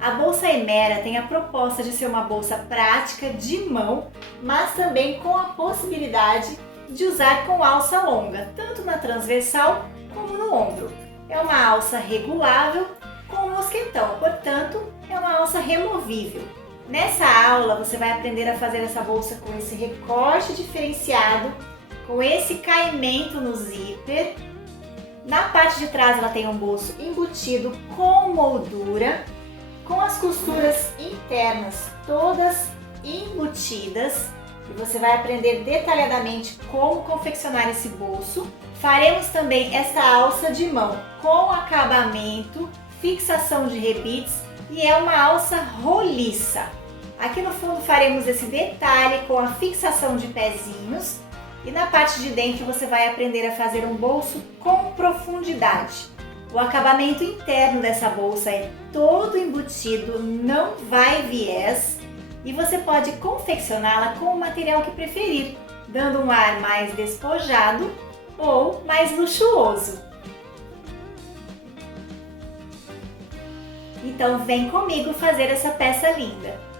A bolsa Emera tem a proposta de ser uma bolsa prática de mão, mas também com a possibilidade de usar com alça longa, tanto na transversal como no ombro. É uma alça regulável com mosquetão, portanto é uma alça removível. Nessa aula você vai aprender a fazer essa bolsa com esse recorte diferenciado, com esse caimento no zíper. Na parte de trás ela tem um bolso embutido com moldura, com as costuras internas todas embutidas. E você vai aprender detalhadamente como confeccionar esse bolso. Faremos também essa alça de mão com acabamento, fixação de rebites e é uma alça roliça. Aqui no fundo faremos esse detalhe com a fixação de pezinhos e na parte de dentro você vai aprender a fazer um bolso com profundidade. O acabamento interno dessa bolsa é todo embutido, não vai viés e você pode confeccioná-la com o material que preferir, dando um ar mais despojado ou mais luxuoso. Então vem comigo fazer essa peça linda!